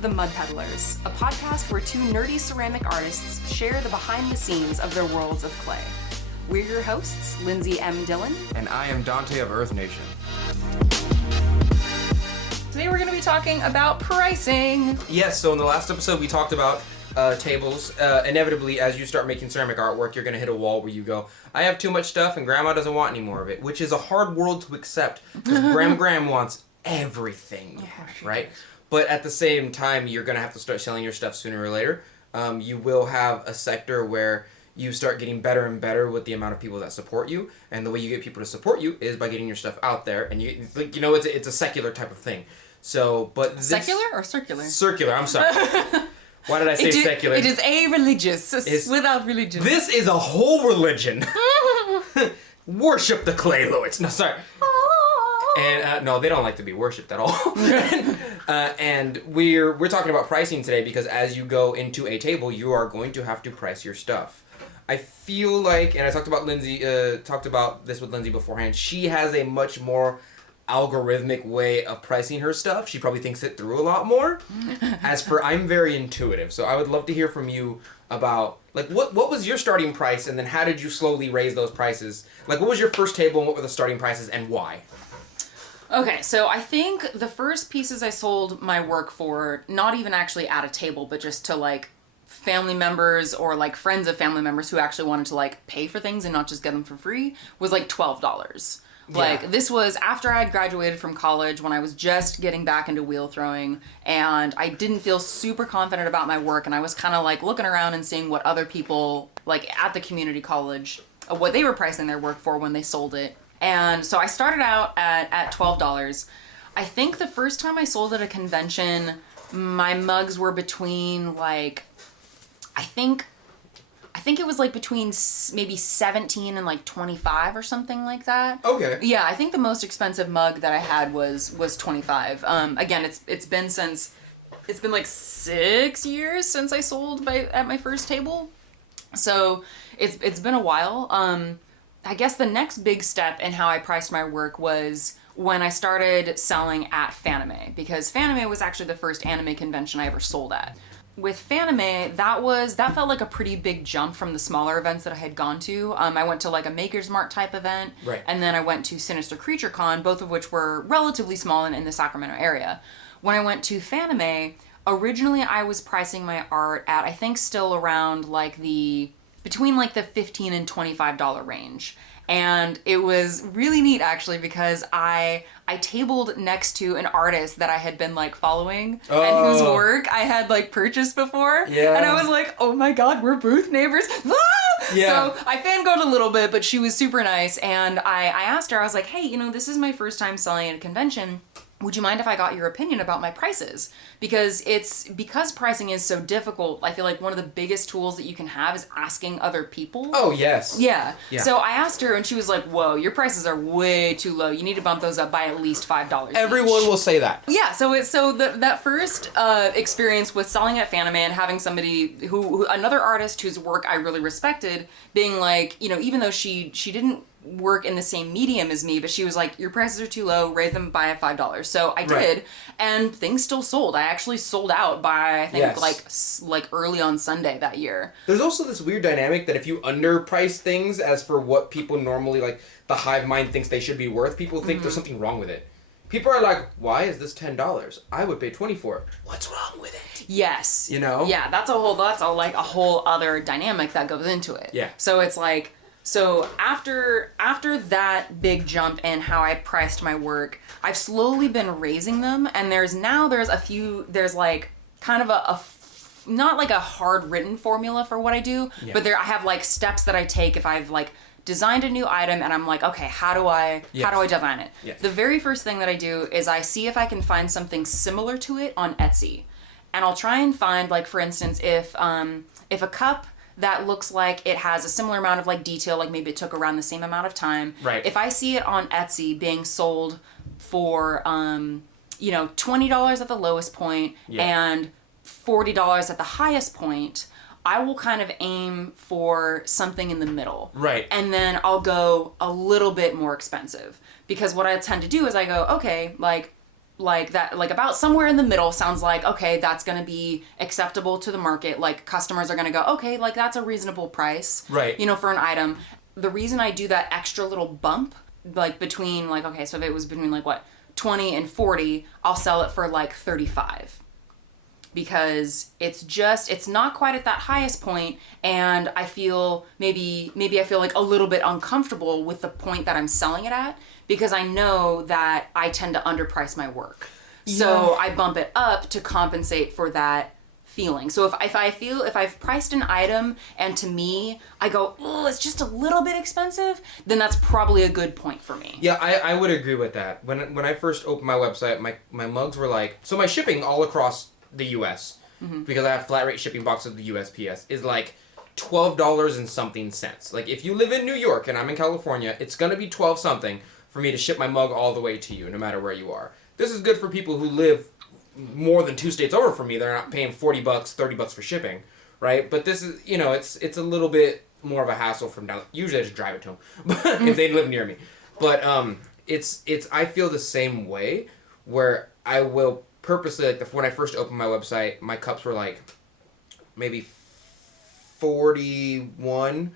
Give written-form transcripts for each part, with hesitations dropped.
The Mud Peddlers, a podcast where two nerdy ceramic artists share the behind-the-scenes of their worlds of clay. We're your hosts, Lindsey M Dillon. And I am Donte of Earth Nation. Today we're going to be talking about pricing. Yes, so in the last episode we talked about tables. Inevitably, as you start making ceramic artwork, you're going to hit a wall where you go, I have too much stuff and Grandma doesn't want any more of it, which is a hard world to accept because Graham wants everything, right? But at the same time, you're going to have to start selling your stuff sooner or later. You will have a sector where you start getting better and better with the amount of people that support you, and the way you get people to support you is by getting your stuff out there, and it's a secular type of thing. So, but this, secular or circular? Circular. I'm sorry. Why did I say secular? It is a-religious, without religion. This is a whole religion. Worship the clay lords. No, sorry. And no, they don't like to be worshipped at all. And we're talking about pricing today because as you go into a table, you are going to have to price your stuff. I feel like, and I talked about this with Lindsey beforehand. She has a much more algorithmic way of pricing her stuff. She probably thinks it through a lot more. As for, I'm very intuitive, so I would love to hear from you about like what was your starting price, and then how did you slowly raise those prices? Like, what was your first table, and what were the starting prices, and why? Okay, so I think the first pieces I sold my work for, not even actually at a table, but just to like family members or like friends of family members who actually wanted to like pay for things and not just get them for free, was like $12. Like, this was after I had graduated from college, when I was just getting back into wheel throwing, and I didn't feel super confident about my work, and I was kind of like looking around and seeing what other people like at the community college, what they were pricing their work for when they sold it. And so I started out at $12. I think the first time I sold at a convention, my mugs were between like, I think it was like between maybe 17 and like 25 or something like that. Okay. Yeah, I think the most expensive mug that I had was 25. Again, it's been like 6 years since I sold at my first table. So it's been a while. I guess the next big step in how I priced my work was when I started selling at Fanime, because Fanime was actually the first anime convention I ever sold at. With Fanime, that felt like a pretty big jump from the smaller events that I had gone to. I went to like a Maker's Mart type event, right, and then I went to Sinister Creature Con, both of which were relatively small and in the Sacramento area. When I went to Fanime, originally I was pricing my art at, I think, still around like between like the $15 and $25 range. And it was really neat actually because I tabled next to an artist that I had been like following and whose work I had like purchased before. Yeah. And I was like, oh my God, we're booth neighbors. Ah! Yeah. So I fangirled a little bit, but she was super nice. And I asked her, I was like, hey, this is my first time selling at a convention. Would you mind if I got your opinion about my prices? Because pricing is so difficult, I feel like one of the biggest tools that you can have is asking other people. Oh, yes. Yeah. So I asked her and she was like, whoa, your prices are way too low. You need to bump those up by at least $5 Everyone each. will say that. Yeah, that first experience with selling at Fanime and having somebody another artist whose work I really respected, being like, even though she didn't work in the same medium as me, but she was like, your prices are too low, raise them by $5. So I did, and things still sold. I actually sold out by, I think, like early on Sunday that year. There's also this weird dynamic that if you underprice things as for what people normally, like, the hive mind thinks they should be worth, people think there's something wrong with it. People are like, why is this $10? I would pay $20 for it. What's wrong with it? Yes. Yeah, that's a whole other dynamic that goes into it. Yeah. So it's like, so after that big jump in how I priced my work, I've slowly been raising them, and there's like kind of not like a hard written formula for what I do, but I have like steps that I take if I've like designed a new item and I'm like, okay, how do I design it? Yes. The very first thing that I do is I see if I can find something similar to it on Etsy, and I'll try and find, like, for instance, if a cup that looks like it has a similar amount of like detail, like maybe it took around the same amount of time. Right. If I see it on Etsy being sold for, $20 at the lowest point and $40 at the highest point, I will kind of aim for something in the middle. Right. And then I'll go a little bit more expensive, because what I tend to do is I go, okay, like, like that, like about somewhere in the middle sounds like, okay, that's going to be acceptable to the market. Like customers are going to go, okay, like that's a reasonable price, right? You know, for an item. The reason I do that extra little bump, like between like, okay, so if it was between like what, 20 and 40, I'll sell it for like 35. Because it's not quite at that highest point, and I feel maybe I feel like a little bit uncomfortable with the point that I'm selling it at, because I know that I tend to underprice my work. So I bump it up to compensate for that feeling. So if I've priced an item and to me I go, oh, it's just a little bit expensive, then that's probably a good point for me. Yeah, I would agree with that. When I first opened my website, my mugs were like, so my shipping all across the US, because I have flat rate shipping boxes of the USPS, is like $12 and something cents. Like if you live in New York and I'm in California, it's gonna be 12 something for me to ship my mug all the way to you, no matter where you are. This is good for people who live more than 2 states over from me. They're not paying $40, $30 for shipping, right? But this is, you know, it's a little bit more of a hassle from down. Usually I just drive it to them, but if they live near me. But it's I feel the same way, where I will purposely, like when I first opened my website, my cups were like maybe 41,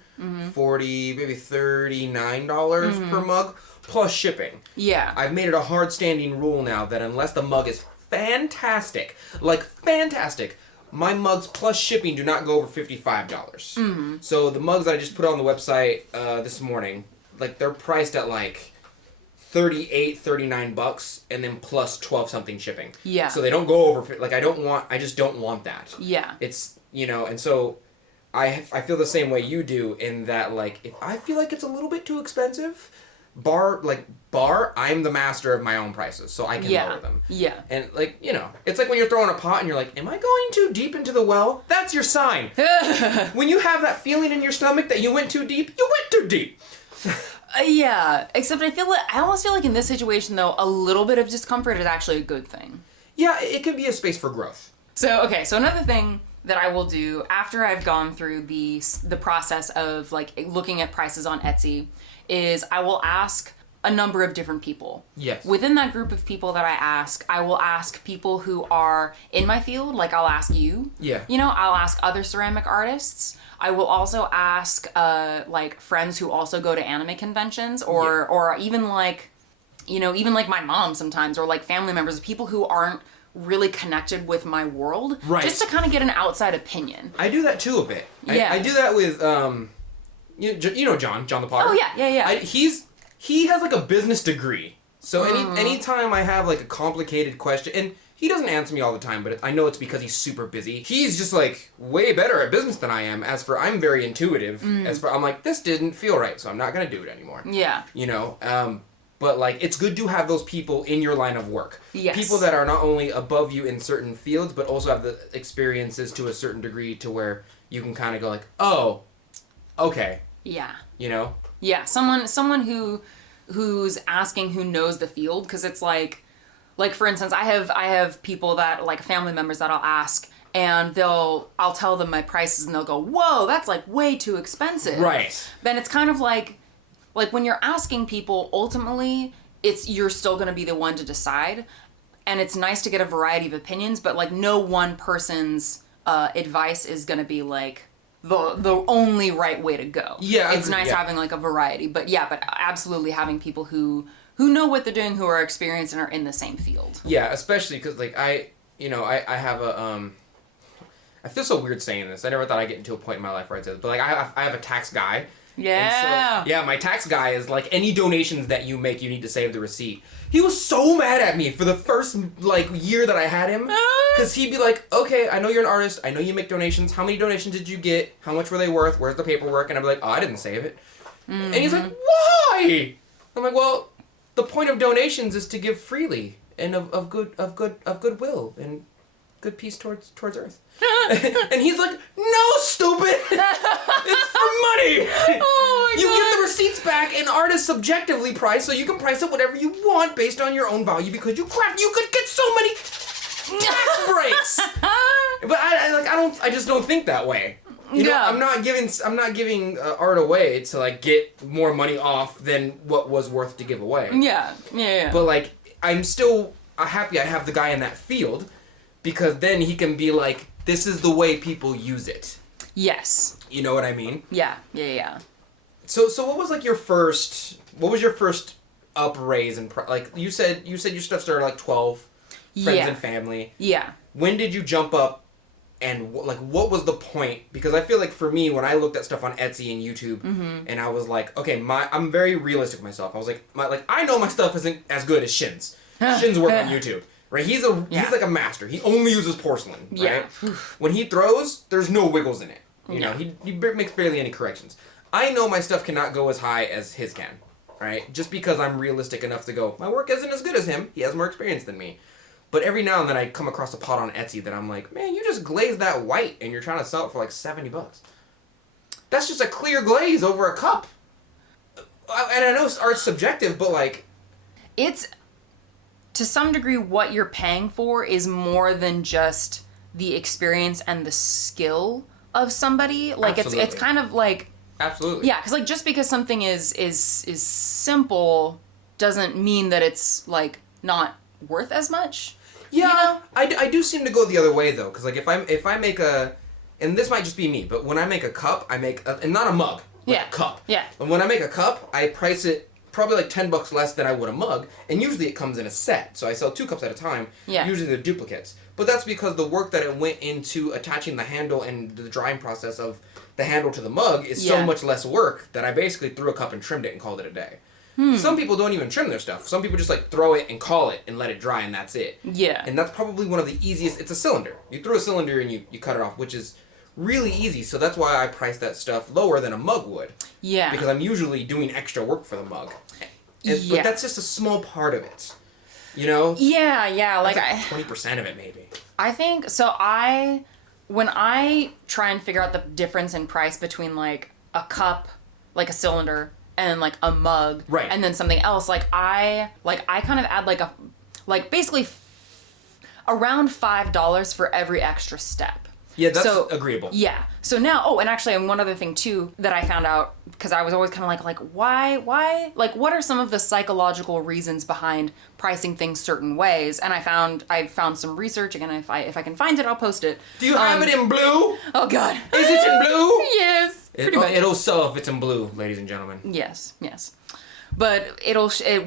40, maybe $39 per mug plus shipping. Yeah. I've made it a hard standing rule now that unless the mug is fantastic, like fantastic, my mugs plus shipping do not go over $55. So the mugs that I just put on the website this morning, like they're priced at like $39 and then plus 12 something shipping. Yeah. So they don't go over, like I just don't want that. Yeah. It's, you know, and so I feel the same way you do, in that like if I feel like it's a little bit too expensive, I'm the master of my own prices, so I can lower them. Yeah. And like, you know, it's like when you're throwing a pot and you're like, am I going too deep into the well? That's your sign. When you have that feeling in your stomach that you went too deep, you went too deep. Yeah, except I almost feel like in this situation though, a little bit of discomfort is actually a good thing. Yeah, it could be a space for growth. So another thing that I will do after I've gone through the process of like looking at prices on Etsy is I will ask a number of different people. Yes. Within that group of people that I will ask people who are in my field, like I'll ask you. Yeah. You know, I'll ask other ceramic artists. I will also ask like friends who also go to anime conventions, or even like, you know, even like my mom sometimes, or like family members, people who aren't really connected with my world, right? Just to kind of get an outside opinion. I do that too a bit. Yeah. I do that with you know John the Potter. Oh yeah. He has like a business degree, so anytime I have like a complicated question, and he doesn't answer me all the time, but I know it's because he's super busy. He's just like way better at business than I am. As for I'm very intuitive. I'm like, this didn't feel right, so I'm not gonna do it anymore. Yeah. You know, but like it's good to have those people in your line of work. Yes. People that are not only above you in certain fields, but also have the experiences to a certain degree to where you can kind of go like, oh, okay. Yeah. You know. Yeah. Someone who's asking, who knows the field, because it's like for instance, I have people that, like family members, that I'll ask, and I'll tell them my prices and they'll go, whoa, that's like way too expensive. Right. Then it's kind of like when you're asking people, ultimately you're still going to be the one to decide, and it's nice to get a variety of opinions, but like no one person's advice is going to be like the only right way to go. Yeah. It's nice having like a variety, but absolutely having people who know what they're doing, who are experienced and are in the same field. Yeah, especially because like I have a I feel so weird saying this. I never thought I'd get into a point in my life where I'd say this, but like I have a tax guy. Yeah. And so, my tax guy is like, any donations that you make, you need to save the receipt. He was so mad at me for the first like year that I had him, because he'd be like, okay, I know you're an artist, I know you make donations. How many donations did you get? How much were they worth? Where's the paperwork? And I'd be like, oh, I didn't save it. And he's like, why? I'm like, well, the point of donations is to give freely and of goodwill and good peace towards Earth. And he's like, no, stupid! It's for money! Oh my God. You get the receipts back, and art is subjectively priced, so you can price it whatever you want based on your own value, because you could get so many tax breaks! But I just don't think that way. You know, I'm not giving art away to like get more money off than what was worth to give away. Yeah. But like, I'm still happy I have the guy in that field, because then he can be like, this is the way people use it. Yes. You know what I mean? Yeah. Yeah. So what was like your first up raise and like you said your stuff started like 12 friends and family. Yeah. When did you jump up and like what was the point? Because I feel like for me when I looked at stuff on Etsy and YouTube and I was like, okay, I'm very realistic with myself. I was like I know my stuff isn't as good as Shin's. Shin's work on YouTube. Right? He's like a master. He only uses porcelain, right? Yeah. When he throws, there's no wiggles in it. You know, he makes barely any corrections. I know my stuff cannot go as high as his can, right? Just because I'm realistic enough to go, my work isn't as good as him. He has more experience than me. But every now and then I come across a pot on Etsy that I'm like, man, you just glazed that white and you're trying to sell it for like $70. That's just a clear glaze over a cup. And I know art's subjective, but like... It's, to some degree, what you're paying for is more than just the experience and the skill of somebody. Like, it's kind of like... Absolutely. Yeah, because like just because something is simple doesn't mean that it's like not worth as much. Yeah, you know? I do seem to go the other way though, because like if I make a, and this might just be me, but when I make a cup, I make and not a mug, like a cup. Yeah. And when I make a cup, I price it probably like $10 less than I would a mug, and usually it comes in a set, so I sell 2 cups at a time. Yeah. Usually they're duplicates, but that's because the work that it went into attaching the handle and the drying process of the handle to the mug is so much less work that I basically threw a cup and trimmed it and called it a day. Some people don't even trim their stuff. Some people just like throw it and call it and let it dry and that's it. Yeah. And that's probably one of the easiest. It's a cylinder. You throw a cylinder and you cut it off, which is really easy. So that's why I price that stuff lower than a mug would. Yeah. Because I'm usually doing extra work for the mug. But that's just a small part of it. You know? Yeah. Like 20% of it maybe. I think, when I try and figure out the difference in price between like a cup, like a cylinder, and like a mug, right, and then something else, I kind of add basically around $5 for every extra step. Yeah, that's agreeable. Yeah. So now, and actually, one other thing too that I found out, because I was always kind of like, why? Like, what are some of the psychological reasons behind pricing things certain ways? And I found some research. Again, if I can find it, I'll post it. Do you have it in blue? Oh God. Is it in blue? Yes. Pretty much. It'll sell if it's in blue, ladies and gentlemen. Yes. But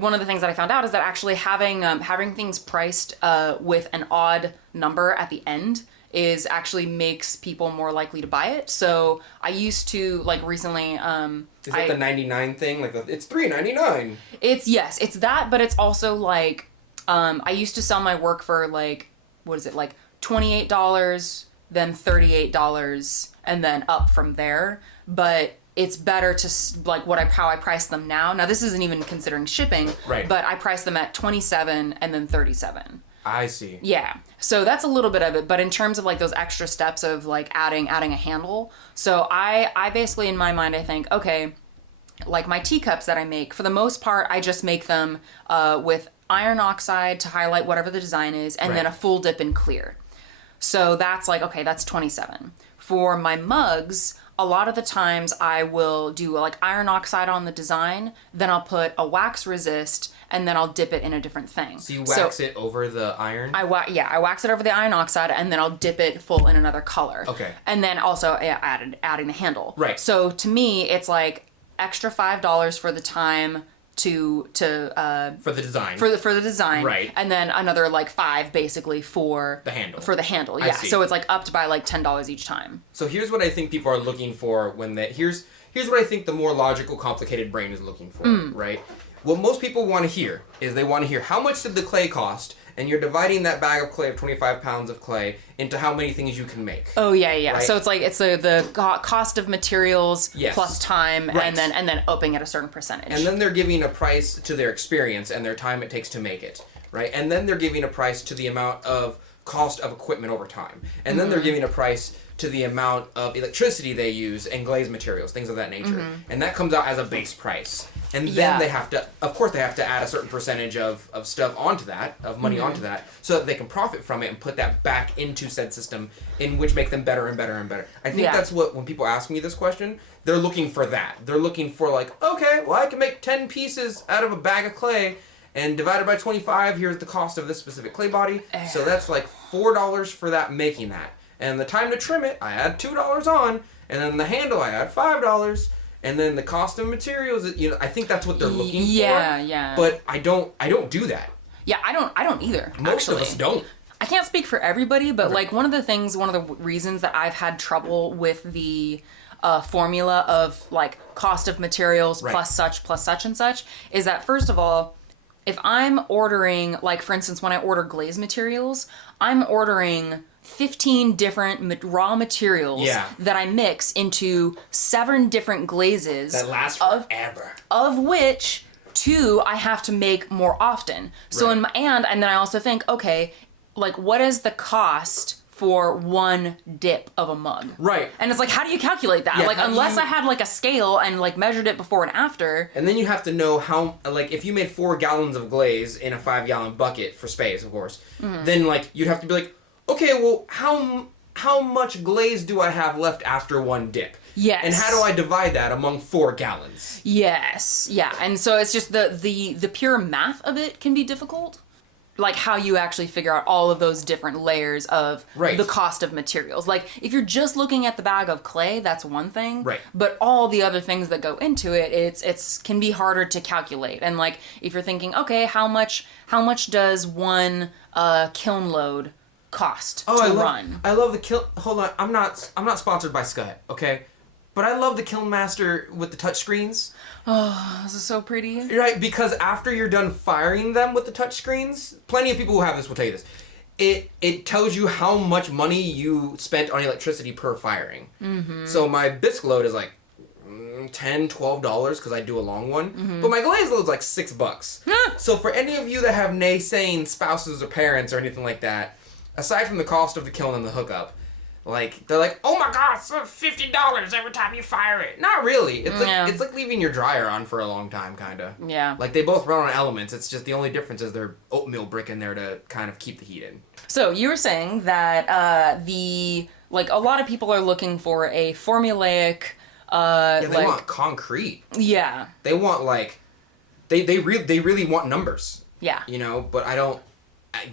one of the things that I found out is that actually having things priced with an odd number at the end is actually makes people more likely to buy it. So I used to recently. Is it the 99 thing? Like it's $3.99. It's that, but it's also I used to sell my work for $28, then $38, and then up from there. But it's better to how I price them now. Now this isn't even considering shipping, right? But I price them at $27 and then $37. I see. Yeah. So that's a little bit of it, but in terms of those extra steps of adding a handle. So I basically in my mind I think, okay, my teacups that I make, for the most part I just make them with iron oxide to highlight whatever the design is, and then a full dip in clear. So that's okay, that's $27. For my mugs, a lot of the times I will do iron oxide on the design, then I'll put a wax resist, and then I'll dip it in a different thing. So you wax it over the iron? I wax it over the iron oxide, and then I'll dip it full in another color. Okay. And then also adding the handle. Right. So to me, it's extra $5 for the time for the design. For the design. Right. And then another $5 basically for the handle. For the handle, yeah. So it's upped by $10 each time. So here's what I think people are looking for here's what I think the more logical, complicated brain is looking for, right? What most people want to hear is they want to hear how much did the clay cost, and you're dividing that bag of clay of 25 pounds of clay into how many things you can make. Oh yeah. Right? So it's the cost of materials plus time, and then upping at a certain percentage. And then they're giving a price to their experience and their time it takes to make it, right? And then they're giving a price to the amount of cost of equipment over time. And then they're giving a price to the amount of electricity they use and glaze materials, things of that nature. And that comes out as a base price. And then they have to add a certain percentage of stuff onto that, of money onto that, so that they can profit from it and put that back into said system, in which make them better and better and better. I think that's what, when people ask me this question, they're looking for that. They're looking for okay, well I can make 10 pieces out of a bag of clay, and divided by 25, here's the cost of this specific clay body. So that's like $4 for that, making that. And the time to trim it, I add $2 on, and then the handle, I add $5. And then the cost of materials, I think that's what they're looking for. Yeah. But I don't do that. Yeah, I don't either. Most of us don't. I can't speak for everybody, but like one of the reasons that I've had trouble with the formula of like cost of materials plus such and such is that, first of all, if I'm ordering, like for instance, when I order glaze materials, I'm ordering 15 different raw materials that I mix into 7 different glazes. That last forever. Of which 2 I have to make more often. So and then I also think, okay, like what is the cost for 1 dip of a mug? Right. And it's like, how do you calculate that? Yeah, like unless I had like a scale and like measured it before and after. And then you have to know how, like if you made 4 gallons of glaze in a 5-gallon bucket for space, of course, then like you'd have to be like, okay, well, how much glaze do I have left after 1 dip? Yes. And how do I divide that among 4 gallons? Yes. Yeah. And so it's just the pure math of it can be difficult. Like how you actually figure out all of those different layers of the cost of materials. Like if you're just looking at the bag of clay, that's one thing. Right. But all the other things that go into it, it's can be harder to calculate. And like if you're thinking, okay, how much does 1 kiln load cost to run? I love the kiln. Hold on, I'm not sponsored by Scud, okay? But I love the Kiln Master with the touch screens. Oh, this is so pretty. Right, because after you're done firing them with the touch screens, plenty of people who have this will tell you this. It tells you how much money you spent on electricity per firing. Mm-hmm. So my bisque load is like $10, $12 because I do a long one. Mm-hmm. But my glaze load's like $6. So for any of you that have naysaying spouses or parents or anything like that, aside from the cost of the kiln and the hookup, like they're like, oh my god, it's $50 every time you fire it. Not really. It's like leaving your dryer on for a long time, kind of. Yeah. Like they both run on elements. It's just the only difference is there's oatmeal brick in there to kind of keep the heat in. So you were saying that a lot of people are looking for a formulaic. They want concrete. Yeah. They want they really want numbers. Yeah. But I don't.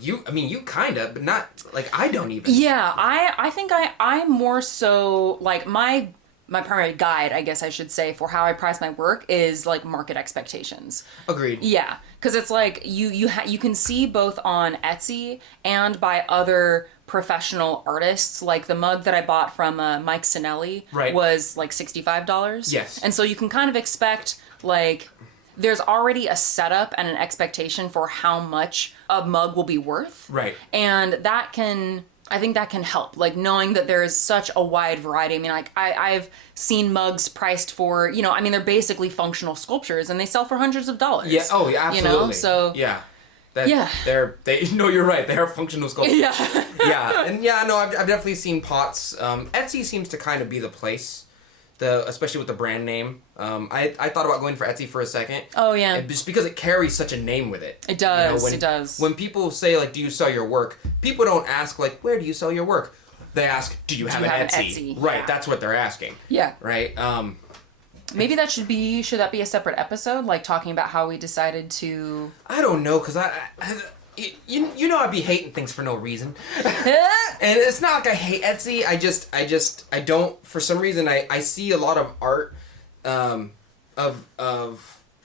You kind of, but not, like, I don't even. Yeah, I think I'm more so, like, my primary guide, I guess I should say, for how I price my work is, like, market expectations. Agreed. Yeah, because it's like, you can see both on Etsy and by other professional artists, like the mug that I bought from Mike Sinelli was, like, $65. Yes. And so you can kind of expect, like, there's already a setup and an expectation for how much a mug will be worth. Right. And I think that can help, like knowing that there is such a wide variety. I mean, like I've seen mugs priced for, they're basically functional sculptures and they sell for hundreds of dollars. Yeah. Oh, yeah, absolutely. So yeah. You're right. They are functional sculptures. Yeah. Yeah. And yeah, no, I've definitely seen pots. Etsy seems to kind of be the place. Especially with the brand name. I thought about going for Etsy for a second. Oh, yeah. Just because it carries such a name with it. It does, it does. When people say, like, do you sell your work? People don't ask, like, where do you sell your work? They ask, do you have an Etsy? Right, yeah. That's what they're asking. Yeah. Right? Maybe should that be a separate episode? Like, talking about how we decided to... I don't know, because I'd be hating things for no reason. And it's not like I hate Etsy. I don't, for some reason, I see a lot of art, I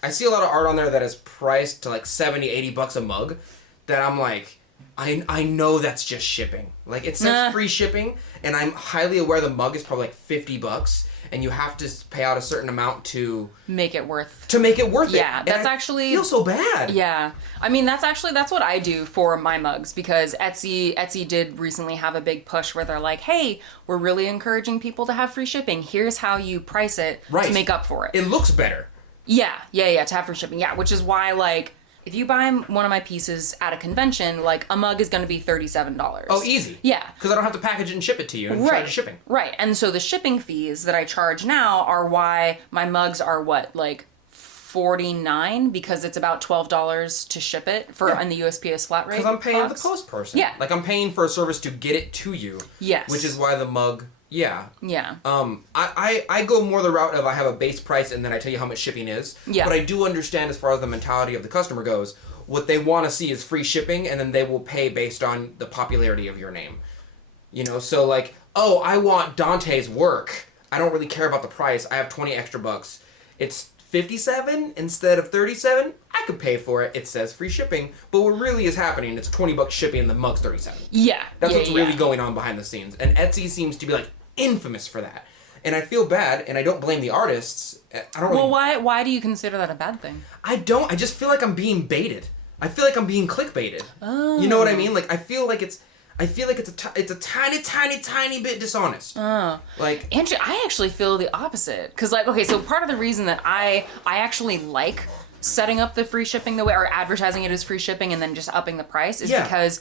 see a lot of art on there that is priced to like $70-$80 a mug, that I'm like, I know that's just shipping. Like, it says free shipping, and I'm highly aware the mug is probably like $50, and you have to pay out a certain amount to make it worth it. Yeah, that's actually... I feel so bad. Yeah. I mean, that's what I do for my mugs, because Etsy did recently have a big push where they're like, hey, we're really encouraging people to have free shipping. Here's how you price it to make up for it. It looks better. Yeah, to have free shipping. Yeah, which is why, like, if you buy one of my pieces at a convention, like, a mug is going to be $37. Oh, easy. Yeah. Because I don't have to package it and ship it to you and charge shipping. Right. And so the shipping fees that I charge now are why my mugs are like $49, because it's about $12 to ship it on the USPS flat rate. Because I'm paying the post person. Yeah. Like, I'm paying for a service to get it to you. Yes. Which is why the mug Yeah. Yeah. I go more the route of I have a base price and then I tell you how much shipping is. Yeah. But I do understand as far as the mentality of the customer goes, what they want to see is free shipping, and then they will pay based on the popularity of your name. You know, so like, oh, I want Dante's work. I don't really care about the price. I have 20 extra bucks. It's 57 instead of 37. I could pay for it. It says free shipping, but what really is happening, it's 20 bucks shipping and the mug's 37. Yeah. That's what's really going on behind the scenes. And Etsy seems to be like infamous for that. And I feel bad, and I don't blame the artists. I don't really... Well, why do you consider that a bad thing? I don't. I just feel like I'm being baited. I feel like I'm being clickbaited. Oh. You know what I mean? Like, I feel like it's a tiny bit dishonest. Oh. Like, Andrew, I actually feel the opposite. Because, like, okay, so part of the reason that I actually like setting up the free shipping the way, or advertising it as free shipping and then just upping the price is because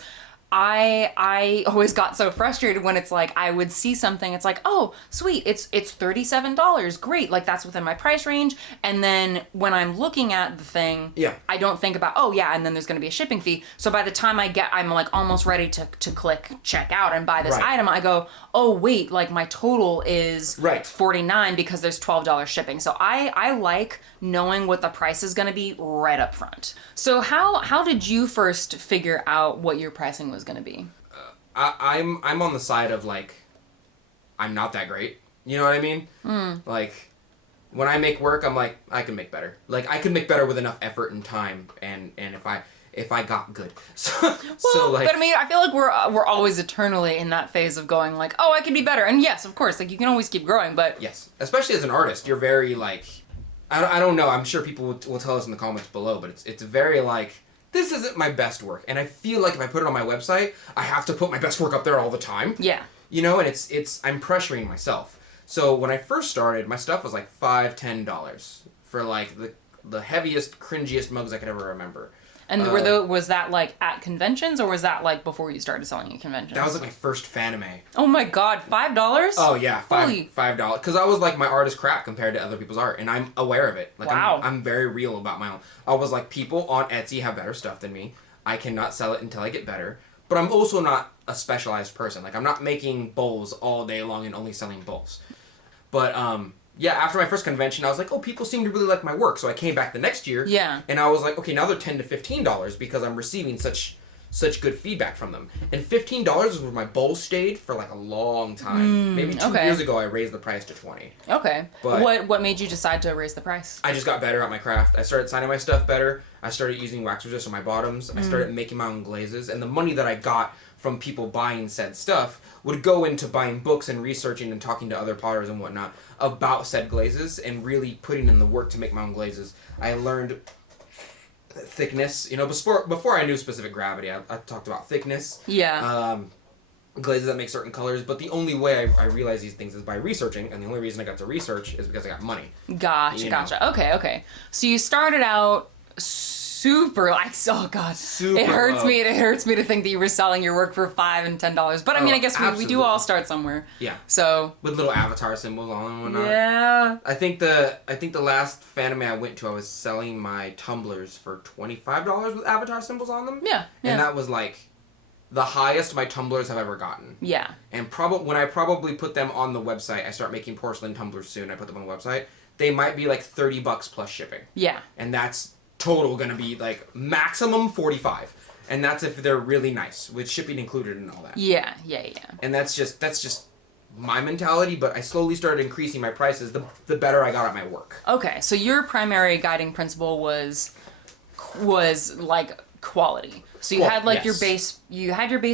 I always got so frustrated when it's like I would see something, it's like, oh sweet, it's $37, great, like that's within my price range, and then when I'm looking at the thing, I don't think about, oh yeah, and then there's going to be a shipping fee. So by the time I'm like almost ready to click check out and buy this item, I go, oh wait, like my total is $49 because there's $12 shipping. So I like knowing what the price is going to be right up front. So how did you first figure out what your pricing was going to be? I'm on the side of like, I'm not that great. You know what I mean? Like, when I make work, I'm like, I can make better. Like, I can make better with enough effort and time, and if I got good. So like, but I mean, I feel like we're always eternally in that phase of going like, oh, I can be better. And yes, of course, like you can always keep growing, but yes, especially as an artist, you're very like, I don't know. I'm sure people will tell us in the comments below, but it's very like, this isn't my best work, and I feel like if I put it on my website, I have to put my best work up there all the time. Yeah. You know, and it's I'm pressuring myself. So when I first started, my stuff was like $5-10 for like the heaviest, cringiest mugs I could ever remember. And was that like at conventions, or was that like before you started selling at conventions? That was like my first fanime. Oh my god, $5? Oh yeah, $5. Because I was like, my art is crap compared to other people's art, and I'm aware of it. Like, wow. I'm very real about my own. I was like, people on Etsy have better stuff than me. I cannot sell it until I get better. But I'm also not a specialized person. Like, I'm not making bowls all day long and only selling bowls. But yeah, after my first convention, I was like, oh, people seem to really like my work. So I came back the next year. Yeah. And I was like, okay, now they're $10 to $15 because I'm receiving such good feedback from them. And $15 is where my bowl stayed for like a long time. Maybe 2 years ago, I raised the price to $20. Okay. But what made you decide to raise the price? I just got better at my craft. I started signing my stuff better. I started using wax resist on my bottoms. I started making my own glazes. And the money that I got from people buying said stuff would go into buying books and researching and talking to other potters and whatnot about said glazes and really putting in the work to make my own glazes. I learned thickness. You know, before I knew specific gravity, I talked about thickness. Yeah. Glazes that make certain colors, but the only way I realized these things is by researching, and the only reason I got to research is because I got money. Gotcha. Okay. So you started out super like, oh god, super it hurts me to think that you were selling your work for $5 and $10, but I mean, I guess we do all start somewhere. Yeah. So with little avatar symbols on and whatnot. Yeah. I think the last fanime I went to, I was selling my tumblers for $25 with avatar symbols on them. Yeah. And that was like the highest my tumblers have ever gotten. Yeah. And when I probably put them on the website, I start making porcelain tumblers soon. I put them on the website. They might be like $30 plus shipping. Yeah. And that's total gonna be like maximum 45, and that's if they're really nice with shipping included and all that. Yeah. And that's just my mentality, but I slowly started increasing my prices the better I got at my work. Okay, so your primary guiding principle was like quality. So you had like your base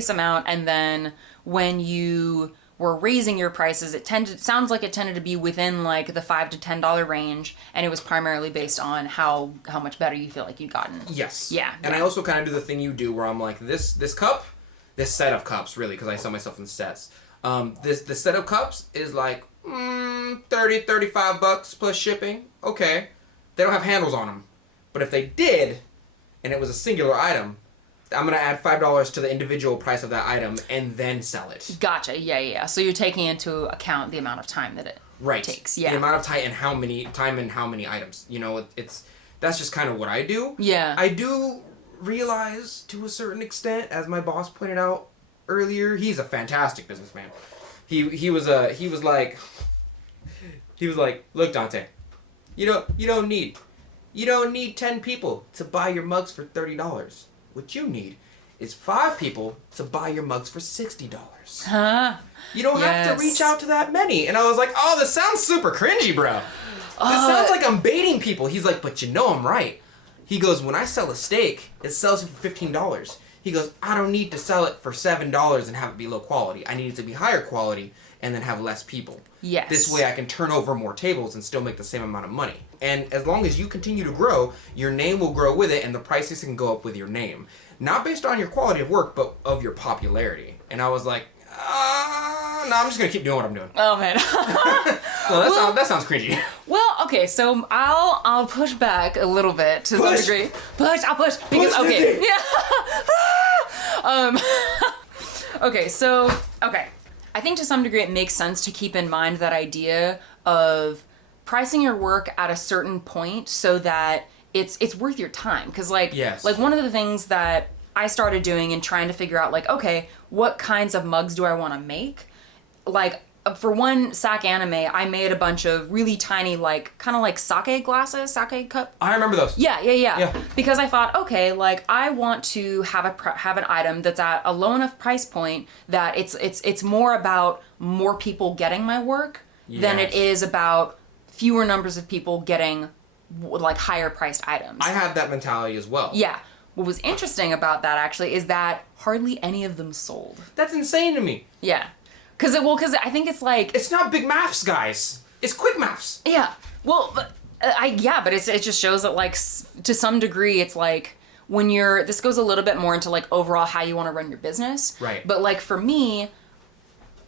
amount, and then when you were raising your prices, it sounds like it tended to be within like the $5 to $10 range, and it was primarily based on how much better you feel like you'd gotten. Yes. Yeah. And I also kind of do the thing you do where I'm like, this set of cups, really, because I sell myself in sets. The set of cups is like $30-$35 plus shipping. Okay. They don't have handles on them, but if they did, and it was a singular item, I'm going to add $5 to the individual price of that item and then sell it. Gotcha. Yeah. So you're taking into account the amount of time that it takes. Yeah. The amount of time and how many items. You know, that's just kind of what I do. Yeah. I do realize to a certain extent, as my boss pointed out earlier, he's a fantastic businessman. He was like, look, Dante, you don't need 10 people to buy your mugs for $30. What you need is 5 people to buy your mugs for $60. Huh? You don't have to reach out to that many. And I was like, oh, this sounds super cringy, bro. This sounds like I'm baiting people. He's like, but I'm right. He goes, when I sell a steak, it sells for $15. He goes, I don't need to sell it for $7 and have it be low quality. I need it to be higher quality and then have less people. Yes. This way I can turn over more tables and still make the same amount of money. And as long as you continue to grow, your name will grow with it and the prices can go up with your name. Not based on your quality of work, but of your popularity. And I was like, no, I'm just going to keep doing what I'm doing. Oh, man. No, that sounds cringy. Well, okay, so I'll push back a little bit to some degree. I'll push because okay. Yeah. Okay. I think to some degree it makes sense to keep in mind that idea of pricing your work at a certain point so that it's worth your time. Because like one of the things that I started doing and trying to figure out like, okay, what kinds of mugs do I want to make? Like for one SAC anime, I made a bunch of really tiny, like kind of like sake glasses, sake cup. I remember those. Yeah. Because I thought, okay, like I want to have an item that's at a low enough price point that it's more about more people getting my work than it is about fewer numbers of people getting like higher priced items. I had that mentality as well. Yeah. What was interesting about that actually is that hardly any of them sold. That's insane to me. Yeah. Because I think it's like... It's not big maths, guys. It's quick maths. Yeah. Well, but it just shows that, like, to some degree, it's like, when this goes a little bit more into, like, overall how you want to run your business. Right. But, like, for me,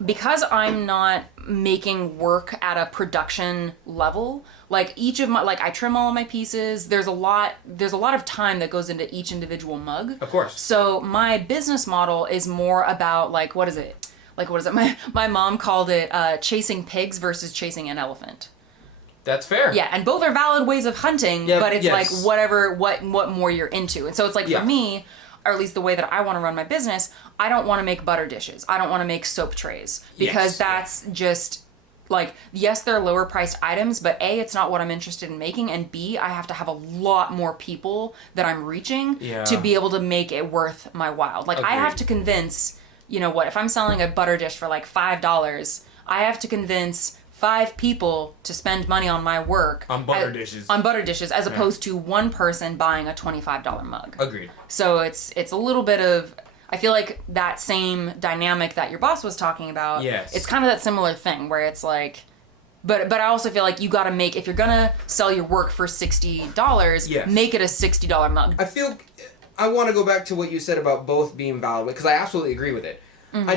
because I'm not making work at a production level, like, I trim all of my pieces, there's a lot of time that goes into each individual mug. Of course. So, my business model is more about, like, what is it? My mom called it chasing pigs versus chasing an elephant. That's fair. Yeah, and both are valid ways of hunting, but it's like what more you're into. And so it's like for me, or at least the way that I want to run my business, I don't want to make butter dishes. I don't want to make soap trays because that's just like, yes, they're lower priced items, but A, it's not what I'm interested in making, and B, I have to have a lot more people that I'm reaching to be able to make it worth my while. Like I have to convince... You know what, if I'm selling a butter dish for like $5, I have to convince 5 people to spend money on my work. On butter dishes. On butter dishes, as opposed to one person buying a $25 mug. Agreed. So it's a little bit of, I feel like that same dynamic that your boss was talking about, it's kind of that similar thing where it's like, but I also feel like you gotta make, if you're gonna sell your work for $60, make it a $60 mug. I want to go back to what you said about both being valid, because I absolutely agree with it. Mm-hmm.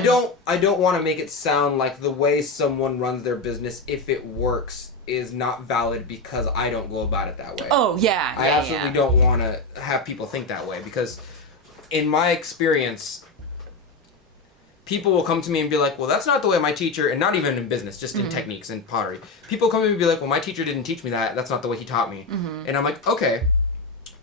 I don't want to make it sound like the way someone runs their business, if it works, is not valid because I don't go about it that way. Oh, yeah. I absolutely don't want to have people think that way, because in my experience, people will come to me and be like, well, that's not the way my teacher, and not even in business, just in techniques and pottery. People come to me and be like, well, my teacher didn't teach me that. That's not the way he taught me. Mm-hmm. And I'm like, okay.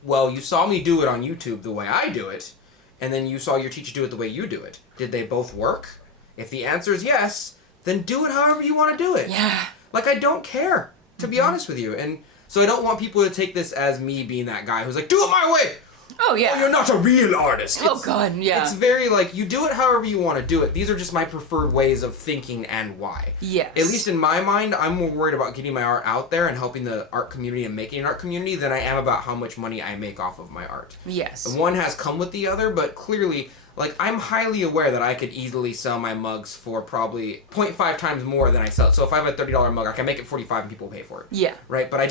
Well, you saw me do it on YouTube the way I do it, and then you saw your teacher do it the way you do it. Did they both work? If the answer is yes, then do it however you want to do it. Yeah. Like, I don't care, to be honest with you. And so I don't want people to take this as me being that guy who's like, do it my way! Oh, yeah. Oh, you're not a real artist. Oh, God, yeah. It's very, like, you do it however you want to do it. These are just my preferred ways of thinking and why. Yes. At least in my mind, I'm more worried about getting my art out there and helping the art community and making an art community than I am about how much money I make off of my art. Yes. One has come with the other, but clearly... Like, I'm highly aware that I could easily sell my mugs for probably 0.5 times more than I sell. So if I have a $30 mug, I can make it $45 and people pay for it. Yeah. Right? But I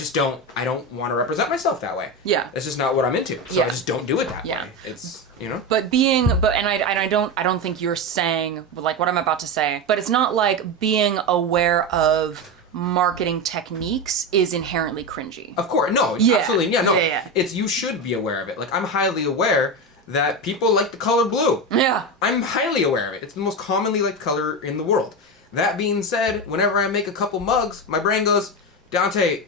don't want to represent myself that way. Yeah. That's just not what I'm into. So I just don't do it that way. It's, you know? I don't think you're saying, like, what I'm about to say, but it's not like being aware of marketing techniques is inherently cringy. Of course. No. Absolutely. Yeah, no. Yeah. It's, you should be aware of it. Like, I'm highly aware that people like the color blue. Yeah. I'm highly aware of it. It's the most commonly liked color in the world. That being said, whenever I make a couple mugs, my brain goes, Dante,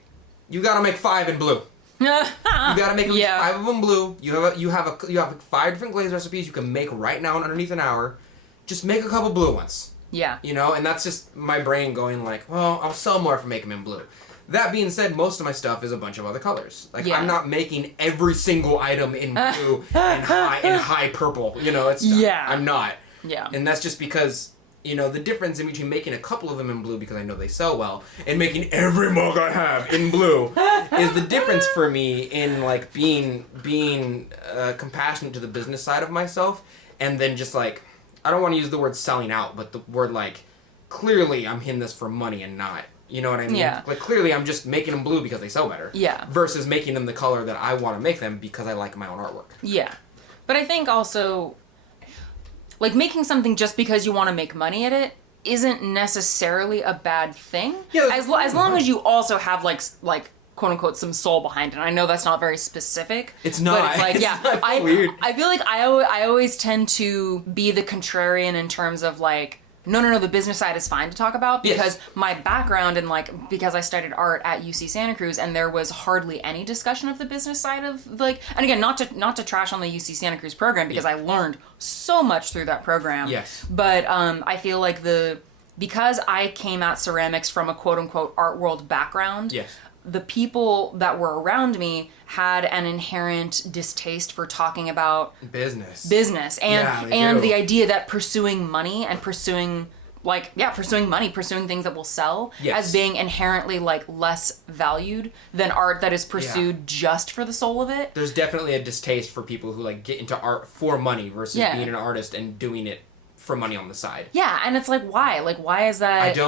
you gotta make 5 in blue. You gotta make at least 5 of them blue. You have 5 different glaze recipes you can make right now in underneath an hour. Just make a couple blue ones. Yeah. You know, and that's just my brain going like, well, I'll sell more if I make them in blue. That being said, most of my stuff is a bunch of other colors. Like, I'm not making every single item in blue and high purple. You know, I'm not. Yeah. And that's just because, you know, the difference in between making a couple of them in blue because I know they sell well and making every mug I have in blue is the difference for me in, like, being compassionate to the business side of myself, and then just, like, I don't want to use the word selling out, but the word, like, clearly I'm in this for money and not. You know what I mean? Yeah. Like, clearly I'm just making them blue because they sell better. Yeah. Versus making them the color that I want to make them because I like my own artwork. Yeah. But I think also, like, making something just because you want to make money at it isn't necessarily a bad thing. Yeah. As long as you also have, like quote unquote, some soul behind it. I know that's not very specific. It's not. But it's like, it's weird. I feel like I always tend to be the contrarian in terms of, like, no, the business side is fine to talk about because my background and, like, because I studied art at UC Santa Cruz and there was hardly any discussion of the business side of, like, and again, not to trash on the UC Santa Cruz program because I learned so much through that program. Yes. But I feel like because I came at ceramics from a quote unquote art world background. Yes. The people that were around me had an inherent distaste for talking about business and the idea that pursuing money and pursuing things that will sell as being inherently, like, less valued than art that is pursued just for the soul of it. There's definitely a distaste for people who, like, get into art for money versus being an artist and doing it for money on the side. Yeah, and it's like, why? Like, why is that?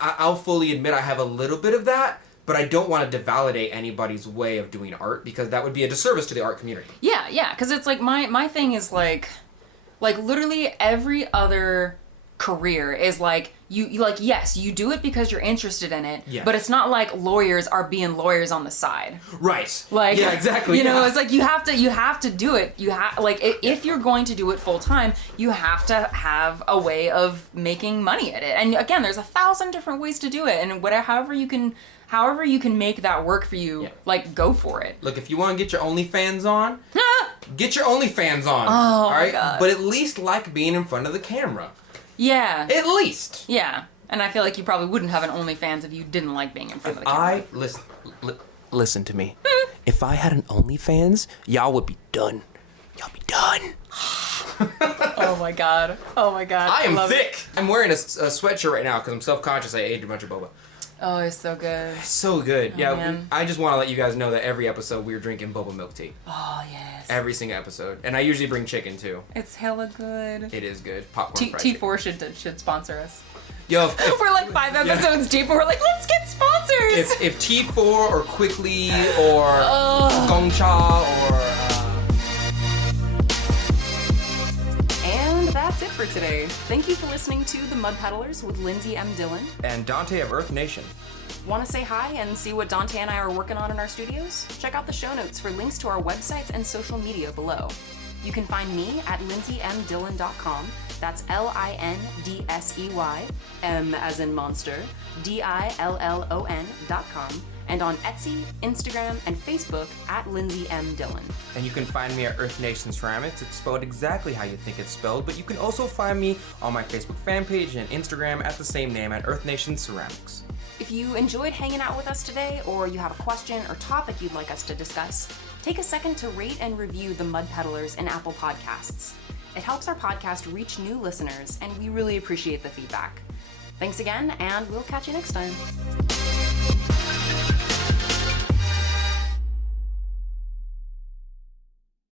I'll fully admit I have a little bit of that. But I don't want to devalidate anybody's way of doing art because that would be a disservice to the art community. Yeah, because it's like my thing is like literally every other career is like you like, yes, you do it because you're interested in it, but it's not like lawyers are being lawyers on the side. Right. Like, yeah, exactly. You know, it's like you have to do it. You have, like, if you're going to do it full time, you have to have a way of making money at it. And again, there's 1,000 different ways to do it, and however you can make that work for you, like, go for it. Look, if you want to get your OnlyFans on, get your OnlyFans on. Oh, all right? my God. But at least like being in front of the camera. Yeah. At least. Yeah. And I feel like you probably wouldn't have an OnlyFans if you didn't like being in front of the camera. Listen to me. If I had an OnlyFans, y'all would be done. Y'all be done. Oh my god. I am thick. I'm wearing a sweatshirt right now because I'm self-conscious. I ate a bunch of boba. Oh, it's so good. So good. Oh, yeah, man. I just want to let you guys know that every episode we're drinking boba milk tea. Oh, yes. Every single episode. And I usually bring chicken too. It's hella good. It is good. Popcorn fried chicken. T4 should sponsor us. Yo, we're like 5 episodes deep and we're like, let's get sponsors! If T4 or Quickly or Gongcha or... And that's it for today. Thank you for listening to The Mud Peddlers with Lindsey M Dillon. And Donte of Earth Nation. Want to say hi and see what Donte and I are working on in our studios? Check out the show notes for links to our websites and social media below. You can find me at lindseymdillon.com. That's LINDSEY, M as in monster, DILLON.com. And on Etsy, Instagram, and Facebook at Lindsey M Dillon. And you can find me at Earth Nation Ceramics. It's spelled exactly how you think it's spelled, but you can also find me on my Facebook fan page and Instagram at the same name at Earth Nation Ceramics. If you enjoyed hanging out with us today, or you have a question or topic you'd like us to discuss, take a second to rate and review The Mud Peddlers in Apple Podcasts. It helps our podcast reach new listeners, and we really appreciate the feedback. Thanks again, and we'll catch you next time.